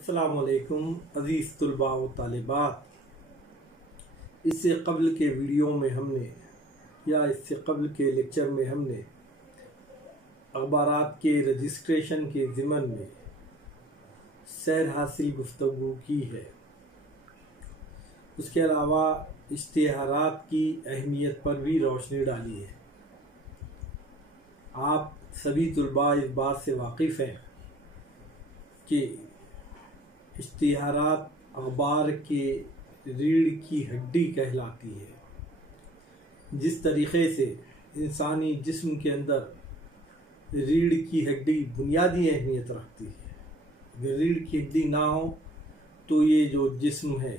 अस्सलामुअलैकुम अज़ीज़ तुलबा व तालिबात। इससे कबल के वीडियो में हमने या इससे कबल के लेक्चर में हमने अखबारात के रजिस्ट्रेशन के ज़िमन में सैर हासिल गुफ्तगू की है। उसके अलावा इश्तिहारात की अहमियत पर भी रोशनी डाली है। आप सभी तुलबा इस बात से वाकिफ़ हैं कि इश्तिहारात अखबार के रीढ़ की हड्डी कहलाती है। जिस तरीक़े से इंसानी जिस्म के अंदर रीढ़ की हड्डी बुनियादी अहमियत रखती है, अगर रीढ़ की हड्डी ना हो तो ये जो जिस्म है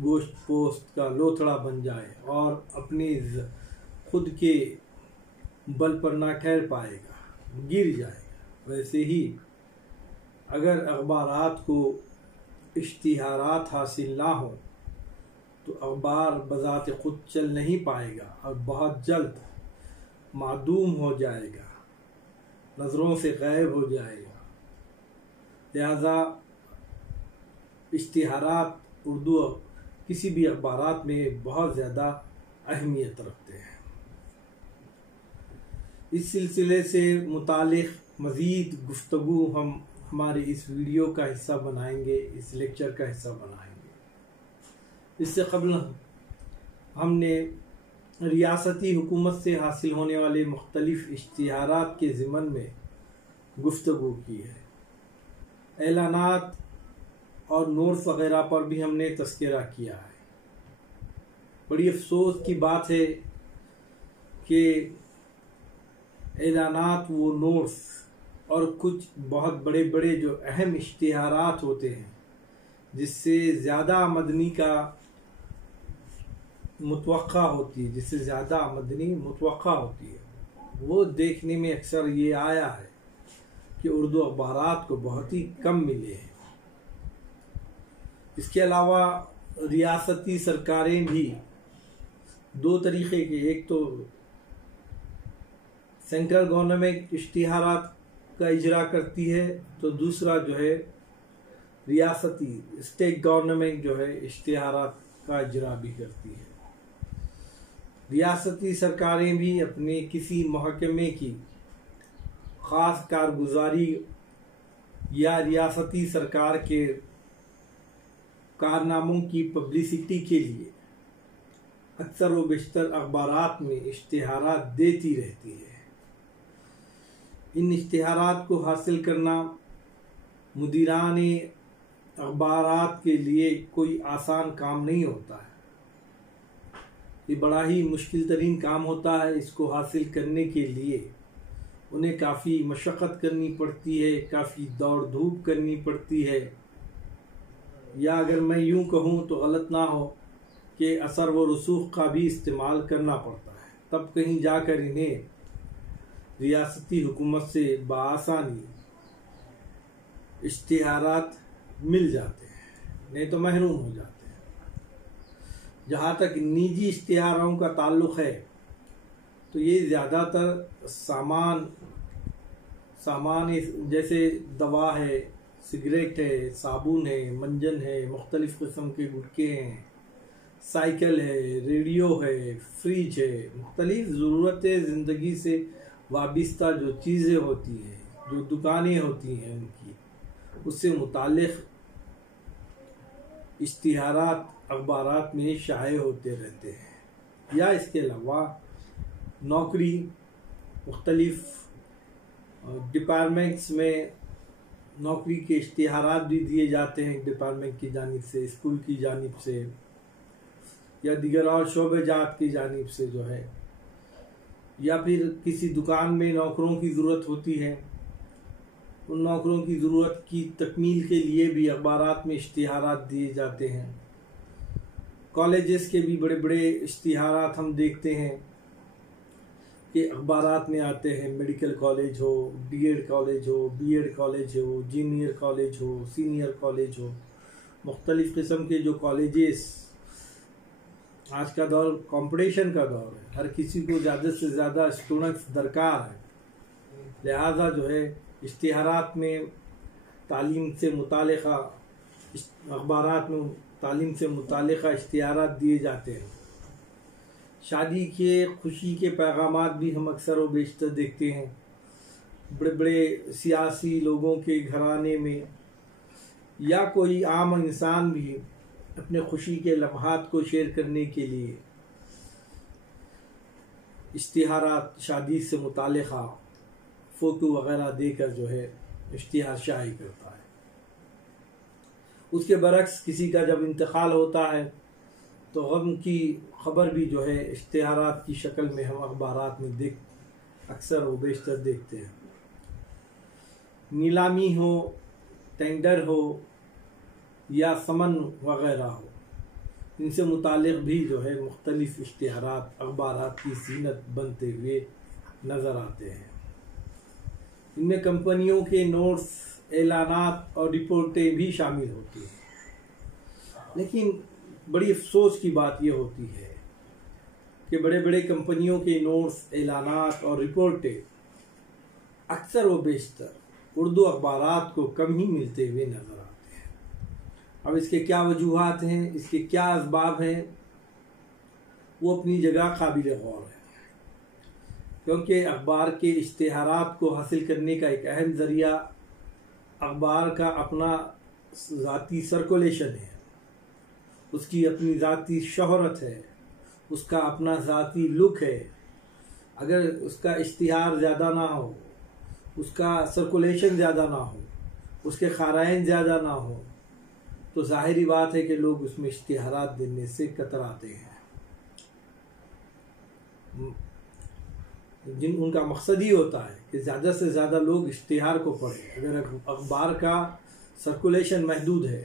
गोश्त पोस्त का लोथड़ा बन जाए और अपने खुद के बल पर ना ठहर पाएगा, गिर जाएगा। वैसे ही अगर अखबारात को इश्तिहारात हासिल ना हो तो अखबार बज़ात खुद चल नहीं पाएगा और बहुत जल्द मादूम हो जाएगा, नज़रों से गायब हो जाएगा। लिहाजा इश्तिहारात उर्दू किसी भी अखबारात में बहुत ज़्यादा अहमियत रखते हैं। इस सिलसिले से मुतालिक मज़ीद गुफ्तगू हम हमारे इस वीडियो का हिस्सा बनाएंगे, इस लेक्चर का हिस्सा बनाएंगे। इससे कबल हमने रियासती हुकूमत से हासिल होने वाले मुख्तलिफ इश्तिहारात के ज़िमन में गुफ्तगू की है। ऐलानात और नोट्स वगैरह पर भी हमने तज़किरा किया है। बड़ी अफसोस की बात है कि ऐलानात वो नोट्स और कुछ बहुत बड़े बड़े जो अहम इश्तिहारात होते हैं जिससे ज़्यादा आमदनी का मुतवक्का होती है, जिससे ज़्यादा आमदनी मुतवक्का होती है, वो देखने में अक्सर ये आया है कि उर्दू अखबारात को बहुत ही कम मिले हैं। इसके अलावा रियासती सरकारें भी दो तरीक़े के, एक तो सेंट्रल गवर्नमेंट इश्तिहारात का इजरा करती है, तो दूसरा जो है रियासती स्टेट गवर्नमेंट जो है इश्तिहारात का इजरा भी करती है। रियासती सरकारें भी अपने किसी महकमे की ख़ास कारगुजारी या रियासती सरकार के कारनामों की पब्लिसिटी के लिए अक्सर व बेशतर अखबारात में इश्तिहारात देती रहती है। इन इश्तिहारात को हासिल करना मुदीराने अखबारात के लिए कोई आसान काम नहीं होता है। ये बड़ा ही मुश्किल तरीन काम होता है। इसको हासिल करने के लिए उन्हें काफ़ी मशक्क़त करनी पड़ती है, काफ़ी दौड़ धूप करनी पड़ती है, या अगर मैं यूँ कहूँ तो गलत ना हो कि असर व रसूख का भी इस्तेमाल करना पड़ता है, तब कहीं जाकर इन्हें रियासती हुकूमत से बआसानी इश्तिहारात मिल जाते हैं, नहीं तो महरूम हो जाते हैं। जहाँ तक निजी इश्तिहारों का ताल्लुक़ है तो ये ज़्यादातर सामान जैसे दवा है, सिगरेट है, साबुन है, मंजन है, मुख्तलिफ़ किस्म के गुटके हैं, साइकिल है, रेडियो है, फ्रिज है, मुख्तलिफ़ ज़रूरतें ज़िंदगी से वाबिस्ता जो चीज़ें होती हैं, जो दुकानें होती हैं उनकी, उससे मुताल्लिक़ इश्तिहारात अखबारात में शाये होते रहते हैं। या इसके अलावा नौकरी, मुख्तलिफ़ डिपार्टमेंट्स में नौकरी के इश्तिहारात भी दिए जाते हैं डिपार्टमेंट की जानिब से, स्कूल की जानिब से या दीगर और शोबेजात की जानिब से जो है, या फिर किसी दुकान में नौकरों की ज़रूरत होती है, उन नौकरों की ज़रूरत की तकमील के लिए भी अखबारात में इश्तिहारात दिए जाते हैं। कॉलेजेस के भी बड़े बड़े इश्तिहारात हम देखते हैं कि अखबारात में आते हैं। मेडिकल कॉलेज हो, डीएड कॉलेज हो, बीएड कॉलेज हो, जूनियर कॉलेज हो, सीनियर कॉलेज हो, मुख्तलिफ़ किस्म के जो कॉलेजेस, आज का दौर कंपटीशन का दौर है, हर किसी को ज़्यादा से ज़्यादा स्टूडेंट्स दरकार है। लिहाजा जो है इश्तिहारात में तालीम से मुताल्लिक़ा अखबारात में तालीम से मुताल्लिक़ इश्तिहारात दिए जाते हैं। शादी के खुशी के पैगामात भी हम अक्सर व बेशतर देखते हैं। बड़े बड़े सियासी लोगों के घराने में या कोई आम इंसान भी अपने खुशी के लम्हात को शेयर करने के लिए इश्तिहारात, शादी से मुताल्लिक़ा फ़ोटो वग़ैरह देकर जो है इश्तिहार शाये करता है। उसके बरक्स किसी का जब इंतकाल होता है तो गम की ख़बर भी जो है इश्तिहारात की शक्ल में हम अखबारात में अक्सर व बेशतर देखते हैं। नीलामी हो, टेंडर हो या समन वग़ैरह हो, इनसे मुतालिक भी जो है मुख्तलिफ इश्तिहारात अखबारात की ज़ीनत बनते हुए नज़र आते हैं। इनमें कंपनियों के नोट्स, ऐलानात और रिपोर्टें भी शामिल होती हैं। लेकिन बड़ी अफसोस की बात यह होती है कि बड़े बड़े कंपनियों के नोट्स, ऐलानात और रिपोर्टें अक्सर व बेशतर उर्दू अखबारात को कम ही मिलते हुए नज़र आते हैं। अब इसके क्या वजूहात हैं, इसके क्या असबाब हैं, वो अपनी जगह काबिल गौर है, क्योंकि अखबार के इश्तिहारात को हासिल करने का एक अहम ज़रिया अखबार का अपना ज़ाती सर्कुलेशन है, उसकी अपनी ज़ाती शोहरत है, उसका अपना ज़ाती लुक है। अगर उसका इश्तिहार ज़्यादा ना हो, उसका सर्कुलेशन ज़्यादा ना हो, उसके ख़ाराइन ज़्यादा ना हो, तो ज़ाहिरी बात है कि लोग उसमें इश्तिहारात देने से कतराते हैं। उनका मकसद ही होता है कि ज़्यादा से ज़्यादा लोग इश्तिहार को पढ़ें। अगर अखबार का सर्कुलेशन महदूद है,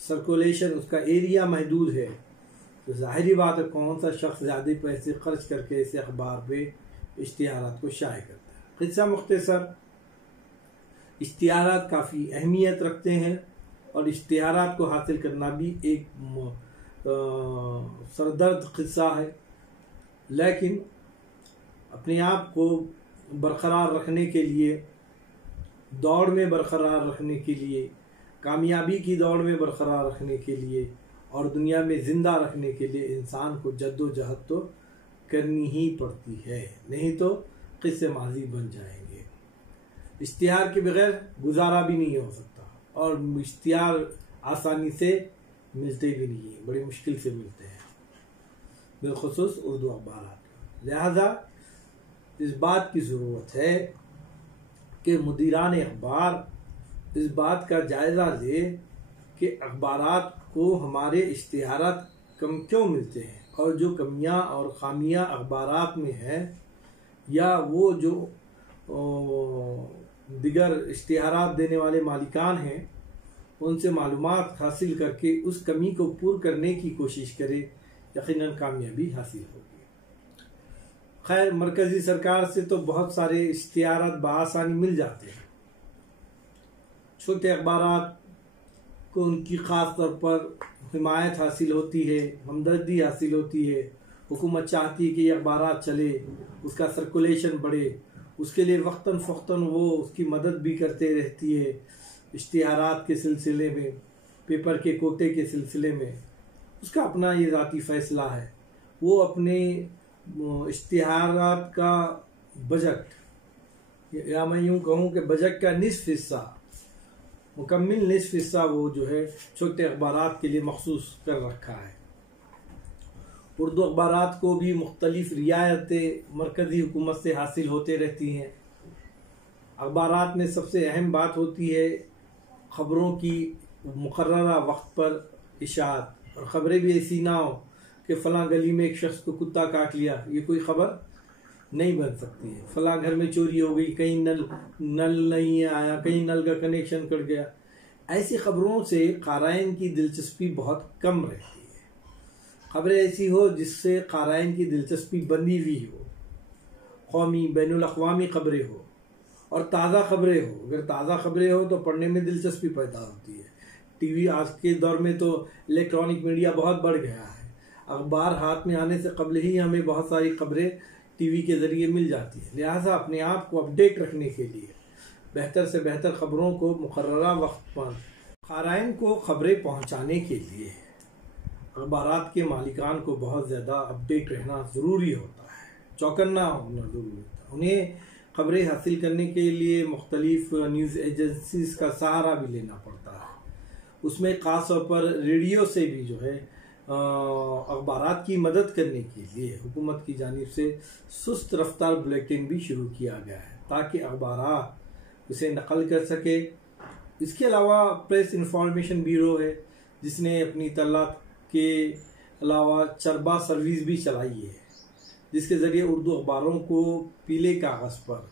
सर्कुलेशन उसका एरिया महदूद है, तो ज़ाहिरी बात है कौन सा शख्स ज़्यादा पैसे खर्च करके इसे अखबार पे इश्तिहारात को शाये करता है। क़िस्सा मुख्तसर, इश्तिहारात काफ़ी अहमियत रखते हैं और इश्तिहारात को हासिल करना भी एक सरदर्द क़िस्सा है, लेकिन अपने आप को बरकरार रखने के लिए, दौड़ में बरकरार रखने के लिए, कामयाबी की दौड़ में बरकरार रखने के लिए और दुनिया में ज़िंदा रखने के लिए इंसान को जद्दोजहद तो करनी ही पड़ती है, नहीं तो क़िस्से माजी बन जाएंगे। इश्तिहार के बगैर गुजारा भी नहीं हो सकता और इश्तिहार आसानी से मिलते भी नहीं हैं, बड़ी मुश्किल से मिलते हैं, बिलखुसूस उर्दू अखबारात। लिहाजा इस बात की ज़रूरत है कि मुदीरान अखबार इस बात का जायज़ा ले कि अखबारात को हमारे इश्तिहारात कम क्यों मिलते हैं और जो कमियां और ख़ामियां अखबारात में हैं या वो जो दिगर इश्तिहारात देने वाले मालिकान हैं उनसे मालूमात हासिल करके उस कमी को पूरा करने की कोशिश करे, यकीनन कामयाबी हासिल होगी। खैर, मरकज़ी सरकार से तो बहुत सारे इश्तिहारात बआसानी मिल जाते हैं। छोटे अखबारात को उनकी ख़ास तौर पर हिमायत हासिल होती है, हमदर्दी हासिल होती है। हुकूमत चाहती है कि ये अखबारात चले, उसका सर्कुलेशन बढ़े, उसके लिए वक्तन फ़वक्तन वो उसकी मदद भी करते रहती है। इश्तिहारात के सिलसिले में, पेपर के कोटे के सिलसिले में उसका अपना ये ज़ाती फ़ैसला है। वो अपने इश्तिहारात का बजट, या मैं यूँ कहूँ कि बजट का निस्फ़ हिस्सा, मुकम्मिल निस्फ़ हिस्सा वो जो है छोटे अखबारात के लिए मखसूस कर रखा है। उर्दू अखबारात को भी मुख्तलिफ़ रियायतें मरकज़ी हुकूमत से हासिल होते रहती हैं। अखबारात में सबसे अहम बात होती है ख़बरों की मुक़र्ररा वक्त पर इशाअत, और ख़बरें भी ऐसी ना हो कि फ़लाँ गली में एक शख्स को कुत्ता काट लिया, ये कोई ख़बर नहीं बन सकती है। फ़लाँ घर में चोरी हो गई, कहीं नल नहीं आया, कहीं नल का कनेक्शन कट गया। ऐसी ख़बरों से क़ाराइन की दिलचस्पी बहुत कम रहती है। ख़बरें ऐसी हो जिससे क़ाराइन की दिलचस्पी बनी हुई हो, कौमी बैनुल अक़वामी ख़बरें हो और ताज़ा ख़बरें हो। अगर ताज़ा ख़बरें हो तो पढ़ने में दिलचस्पी पैदा होती है। टीवी, आज के दौर में तो इलेक्ट्रॉनिक मीडिया बहुत बढ़ गया है। अखबार हाथ में आने से कबल ही हमें बहुत सारी ख़बरें टीवी के ज़रिए मिल जाती है। लिहाजा अपने आप को अपडेट रखने के लिए बेहतर से बेहतर ख़बरों को मुक़र्ररा वक्त पर क़ाराइन को खबरें पहुंचाने के लिए अखबारात के मालिकान को बहुत ज़्यादा अपडेट रहना ज़रूरी होता है, चौकन्ना होना ज़रूरी होता है। उन्हें खबरें हासिल करने के लिए मुख्तलिफ न्यूज़ एजेंसीज़ का सहारा भी लेना पड़ता है। उसमें ख़ास तौर पर रेडियो से भी जो है अखबारात की मदद करने के लिए हुकूमत की जानिब से सुस्त रफ्तार बुलेटिन भी शुरू किया गया है ताकि अखबारात उसे नकल कर सके। इसके अलावा प्रेस इंफॉर्मेशन ब्यूरो है जिसने अपनी तलात के अलावा चरबा सर्विस भी चलाई है, जिसके ज़रिए उर्दू अखबारों को पीले कागज़ पर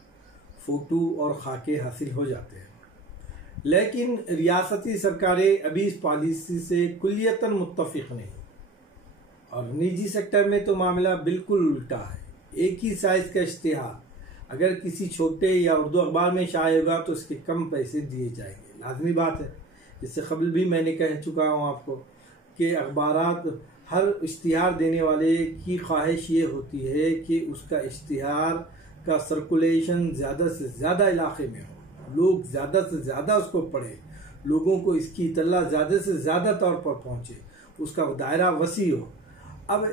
फ़ोटो और खाके हासिल हो जाते हैं। लेकिन रियासती सरकारें अभी इस पॉलिसी से कुल्लियतन मुत्तफ़िक़ नहीं और निजी सेक्टर में तो मामला बिल्कुल उल्टा है। एक ही साइज़ का इश्तिहार अगर किसी छोटे या उर्दू अखबार में शाये होगा तो उसके कम पैसे दिए जाएंगे, लाजमी बात है। इससे कबल भी मैंने कह चुका हूँ आपको कि अखबारात हर इश्तिहार देने वाले की ख्वाहिश ये होती है कि उसका इश्तिहार का सर्कुलेशन ज़्यादा से ज़्यादा इलाके में हो, लोग ज़्यादा से ज़्यादा उसको पढ़ें, लोगों को इसकी इत्तला ज़्यादा से ज़्यादा तौर पर पहुँचे, उसका दायरा वसी हो। अब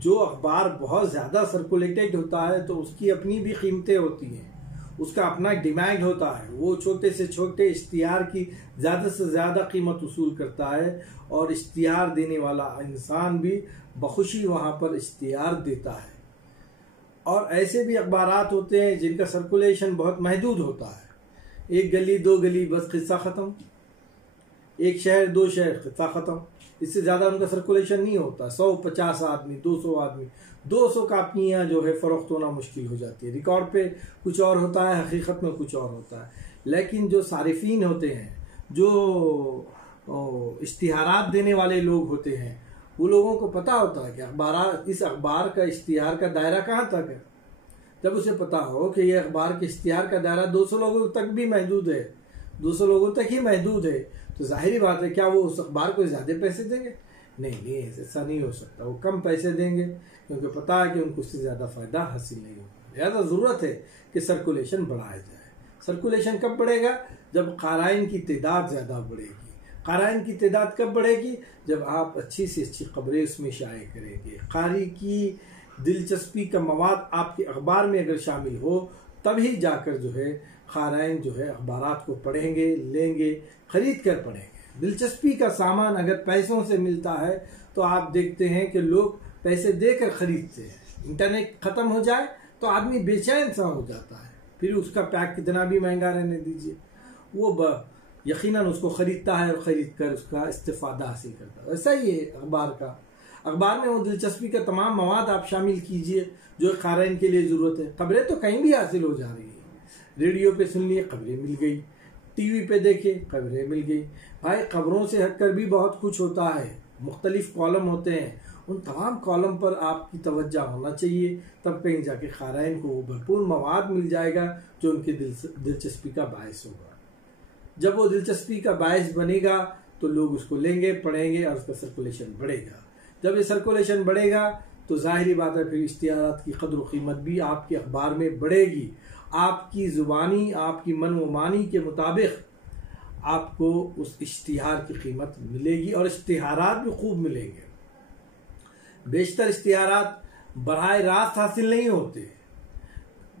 जो अखबार बहुत ज़्यादा सर्कुलेटेड होता है तो उसकी अपनी भी कीमतें होती हैं, उसका अपना डिमांड होता है। वो छोटे से छोटे इश्तिहार की ज़्यादा से ज़्यादा कीमत वसूल करता है और इश्तिहार देने वाला इंसान भी बखुशी वहाँ पर इश्तिहार देता है। और ऐसे भी अखबारात होते हैं जिनका सर्कुलेशन बहुत महदूद होता है, एक गली दो गली बस किस्सा ख़त्म, एक शहर दो शहर किस्सा ख़त्म, इससे ज़्यादा उनका सर्कुलेशन नहीं होता। 150 आदमी 200 आदमी 200 कापियाँ जो है फ़रोख्त होना मुश्किल हो जाती है। रिकॉर्ड पे कुछ और होता है, हकीकत में कुछ और होता है। लेकिन जो सारिफीन होते हैं, जो इश्तिहारात देने वाले लोग होते हैं, वो लोगों को पता होता है कि इस अखबार का इश्तिहार का दायरा कहाँ तक है। जब उसे पता हो कि ये अखबार के इश्तिहार का दायरा 200 लोगों तक भी महदूद है, 200 लोगों तक ही महदूद है, तो जाहिर बात है क्या वो उस अखबार को ज़्यादा पैसे देंगे? नहीं, ऐसा नहीं हो सकता। वो कम पैसे देंगे क्योंकि पता है कि उनको उससे ज़्यादा फ़ायदा हासिल नहीं होगा। लिहाजा ज़रूरत है कि सर्कुलेशन बढ़ाया जाए। सर्कुलेशन कब बढ़ेगा? जब क़ाराइन की तादाद ज़्यादा बढ़ेगी। क़ाराइन की तादाद कब बढ़ेगी? जब आप अच्छी से अच्छी खबरें उसमें शाये करेंगे। क़ारी की दिलचस्पी का मवाद आपके अखबार में अगर शामिल हो तभी जाकर जो है क़ाराइन जो है अखबारात को पढ़ेंगे, लेंगे, ख़रीद कर पढ़ेंगे। दिलचस्पी का सामान अगर पैसों से मिलता है तो आप देखते हैं कि लोग पैसे देकर ख़रीदते हैं। इंटरनेट ख़त्म हो जाए तो आदमी बेचैन सा हो जाता है, फिर उसका पैक कितना भी महंगा रहने दीजिए, वो यकीनन उसको ख़रीदता है और ख़रीद कर उसका इस्तिफ़ादा हासिल करता है। वैसा ही है अखबार का। अखबार में वो दिलचस्पी का तमाम मवाद आप शामिल कीजिए जो क़ाराइन के लिए ज़रूरत है। खबरें तो कहीं भी हासिल हो जा रही हैं, रेडियो पे सुन लिए खबरें मिल गई, टीवी पे देखे खबरें मिल गई। भाई खबरों से हटकर भी बहुत कुछ होता है, मुख्तलिफ कॉलम होते हैं, उन तमाम कॉलम पर आपकी तवज्जो होना चाहिए, तब कहीं जाके क़ाराइन को भरपूर मवाद मिल जाएगा जो उनकी दिलचस्पी का बायस होगा। जब वो दिलचस्पी का बायस बनेगा तो लोग उसको लेंगे, पढ़ेंगे और उसका सर्कुलेशन बढ़ेगा। जब ये सर्कुलेशन बढ़ेगा तो ज़ाहिरी बात है फिर इश्तिहारात की कदर व कीमत भी आपके अखबार में बढ़ेगी। आपकी ज़ुबानी, आपकी मन व मानी के मुताबिक आपको उस इश्तिहार की कीमत मिलेगी और इश्तिहारात भी खूब मिलेंगे। बेशतर इश्तिहारात बराह रास्त हासिल नहीं होते,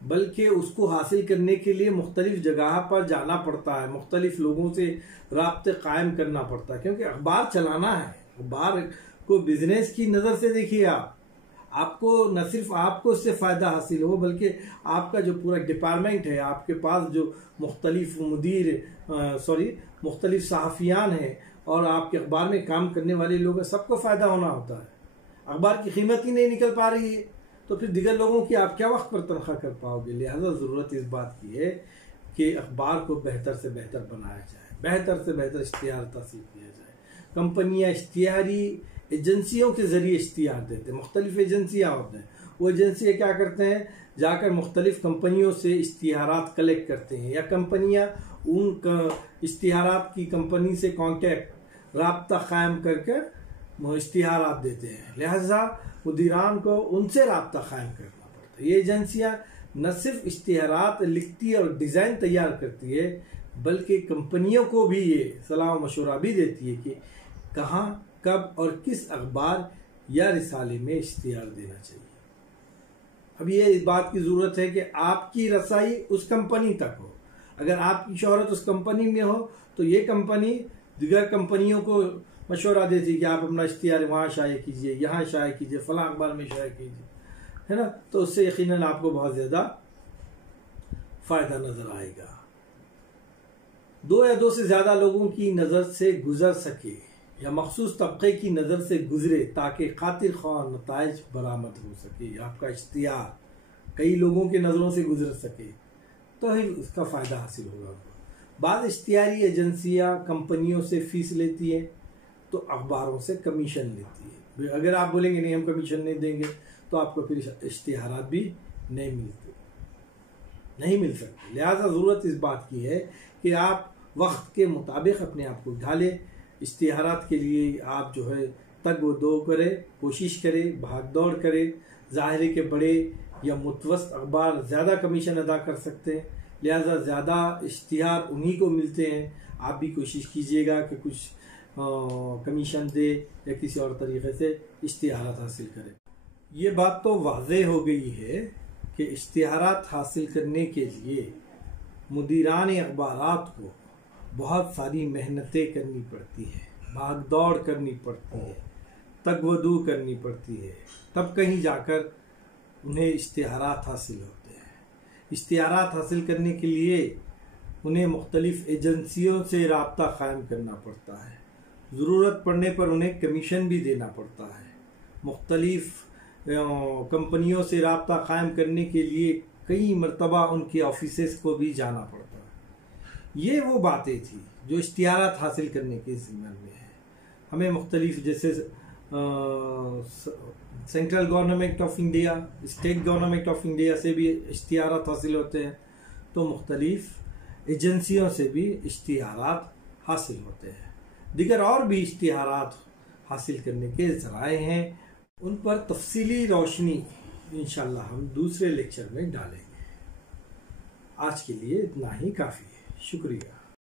बल्कि उसको हासिल करने के लिए मुख्तलिफ जगह पर जाना पड़ता है, मुख्तलिफ लोगों से राब्ते कायम करना पड़ता है, क्योंकि अखबार चलाना है। अखबार को बिजनेस की नज़र से देखिए आपको न सिर्फ आपको इससे फ़ायदा हासिल हो बल्कि आपका जो पूरा डिपार्टमेंट है, आपके पास जो मुख्तलिफ मुख्तलिफ सहाफ़ियान हैं और आपके अखबार में काम करने वाले लोग हैं, सबको फ़ायदा होना होता है। अखबार की कीमत ही नहीं निकल पा रही है तो फिर दिगर लोगों की आप क्या वक्त पर तनख्वाह कर पाओगे। लिहाजा ज़रूरत इस बात की है कि अखबार को बेहतर से बेहतर बनाया जाए, बेहतर से बेहतर इश्तिहार हासिल किया जाए। कंपनियाँ इश्तिहारी एजेंसियों के ज़रिए इश्तिहार देते हैं, मुख्तलिफ एजेंसियाँ होते हैं, वो एजेंसियाँ क्या करते हैं, जाकर मुख्तलिफ कंपनियों से इश्तिहारात कलेक्ट करते हैं या कंपनियाँ उन इश्तिहारात की कंपनी से कांटेक्ट राब्ता कायम करके इश्तिहारात देते हैं। लिहाजा मुदीरान को उनसे राब्ता कायम करना पड़ता है। ये एजेंसियाँ न सिर्फ इश्तिहारात लिखती है और डिज़ाइन तैयार करती है बल्कि कंपनियों को भी ये सलाह मशवरा भी देती है कि कहाँ, कब और किस अखबार या रिसाले में इश्तिहार देना चाहिए। अब ये इस बात की ज़रूरत है कि आपकी रसाई उस कंपनी तक हो। अगर आपकी शोहरत उस कंपनी में हो तो ये कंपनी दीगर कंपनियों को मशवरा देती है कि आप अपना इश्तिहार वहाँ शाये कीजिए, यहाँ शाये कीजिए, फलां अखबार में शाये कीजिए, है ना। तो उससे यकीनन आपको बहुत ज़्यादा फ़ायदा नज़र आएगा। 2 या 2 से ज़्यादा लोगों की नज़र से गुजर सके या मखसूस तबके की नज़र से गुजरे ताकि खातिर ख्वाह नताइज बरामद हो सके। आपका इश्तिहार कई लोगों के नज़रों से गुजर सके तो ही उसका फ़ायदा हासिल होगा। बाद इश्तिहारी एजेंसियाँ कंपनियों से फ़ीस लेती हैं तो अखबारों से कमीशन लेती है। अगर आप बोलेंगे नहीं हम कमीशन नहीं देंगे तो आपको फिर इश्तिहारात भी नहीं मिल सकते। लिहाजा ज़रूरत इस बात की है कि आप वक्त के मुताबिक अपने आप को ढालें। इश्तिहारात के लिए आप जो है तग व दो करें, कोशिश करें, भाग दौड़ करें। ज़ाहिर है कि बड़े या मुतवस्त अखबार ज़्यादा कमीशन अदा कर सकते हैं, लिहाजा ज़्यादा इश्तिहार उन्हीं को मिलते हैं। आप भी कोशिश कीजिएगा कि कुछ कमीशन दे या किसी और तरीके से इश्तिहारात हासिल करें। ये बात तो वाज़ेह हो गई है कि इश्तिहारात हासिल करने के लिए मुदीरान अखबारात को बहुत सारी मेहनतें करनी पड़ती है, भाग दौड़ करनी पड़ती है, तगवदू करनी पड़ती है, तब कहीं जाकर उन्हें इश्तिहारात हासिल होते हैं। इश्तिहारात हासिल करने के लिए उन्हें मुख्तलिफ एजेंसियों से राब्ता कायम करना पड़ता है। ज़रूरत पड़ने पर उन्हें कमीशन भी देना पड़ता है। मुख्तलिफ कंपनियों से राब्ता कायम करने के लिए कई मरतबा उनके ऑफिसेस को भी जाना पड़ता है। ये वो बातें थी जो इश्तिहारात हासिल करने के ज़िम्मे में है। हमें मुख्तलिफ जैसे central government of India, state government of India से भी इश्तिहारात हासिल होते हैं, तो मुख्तलिफ एजेंसियों से भी इश्तिहारात हासिल होते हैं। दीगर और भी इश्तिहारात हासिल करने के ज़राए हैं, उन पर तफसीली रोशनी इंशाअल्लाह हम दूसरे लेक्चर में डालेंगे। आज के लिए इतना ही काफ़ी है। शुक्रिया।